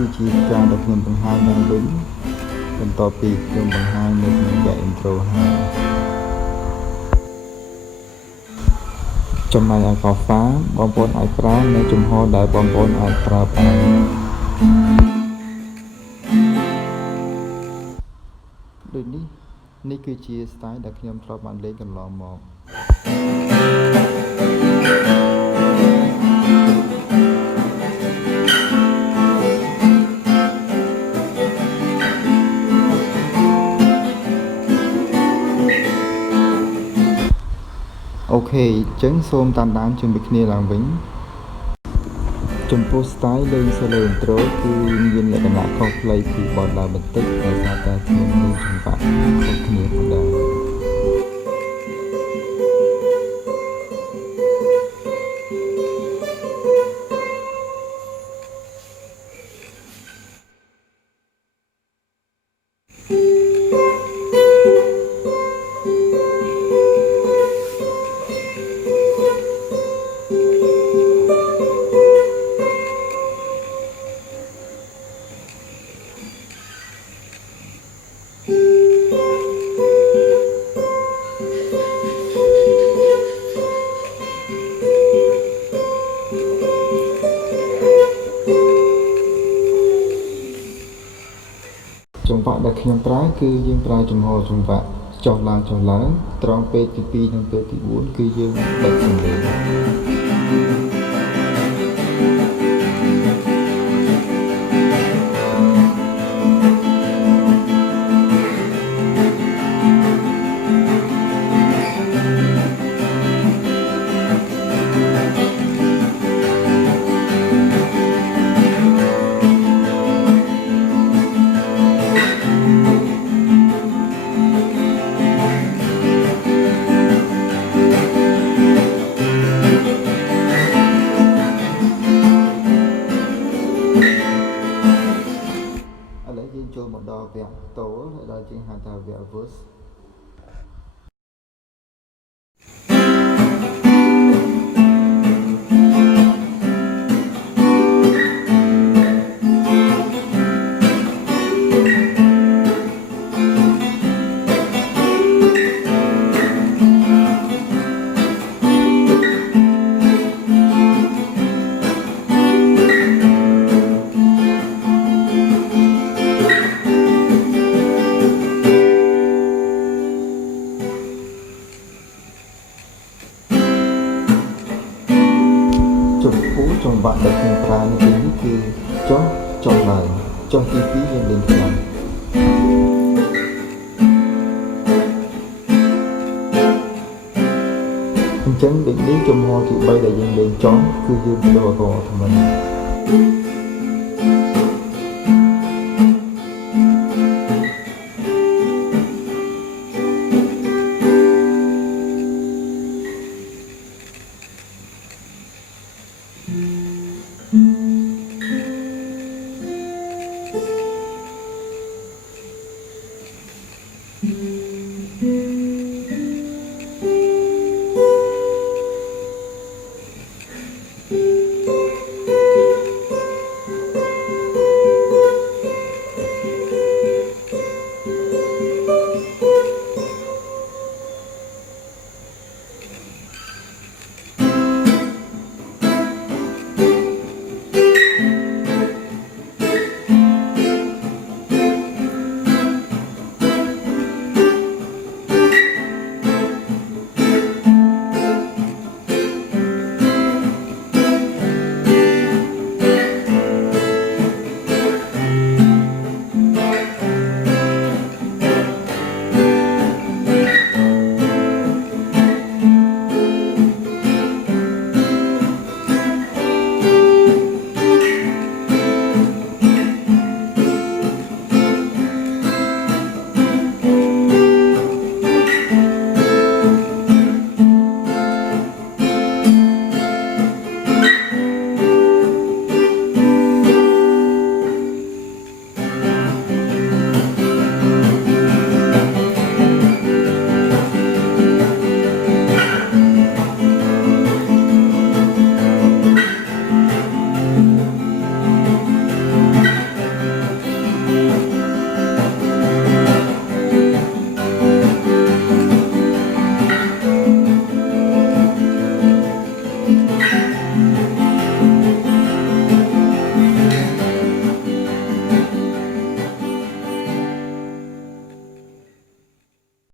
គឺជាការដែលខ្ញុំបង្ហាញឡើងវិញបន្ទាប់ពីខ្ញុំបង្ហាញនៅក្នុងវគ្គ intro ហើយចំណែកឯកោហ្វាបងប្អូនអាចប្រើនៅជំហរដែលបងប្អូនអាចប្រើបានដូចនេះគឺជា style ដែលខ្ញុំធ្លាប់បានលេងកន្លងមកអូខេអញ្ចឹងសូមតាមដានជាមួយគ្នាឡើងវិញចំពោះ style លេង solo intro គឺមានលក្ខណៈខុសប្លែកពីបទដើមបន្តិចដោយសារតែខ្ញុំមានចង្វាក់ខុសគ្នាផងដែរចង្វាក់ដែលខ្ញុំប្រើគឺយើងប្រើចំហចង្វាក់ចុះឡើងត្រង់ពេលទី2និងពេលទី4គឺយើងបិទសំឡេងចូលមកដល់វគ្គតូលហើយដល់ជាងហៅថាវគ្គ verse ចំពោះចង្វាក់ដែលខ្ញុំប្រើនៅទីនេះគឺចុះឡើងចុះទី2យើងលេងខ្លាំងអញ្ចឹងដូចនេះចំហទី3ដែលយើងលេងចុះគឺយើងបដូរអាកូអាត្មិន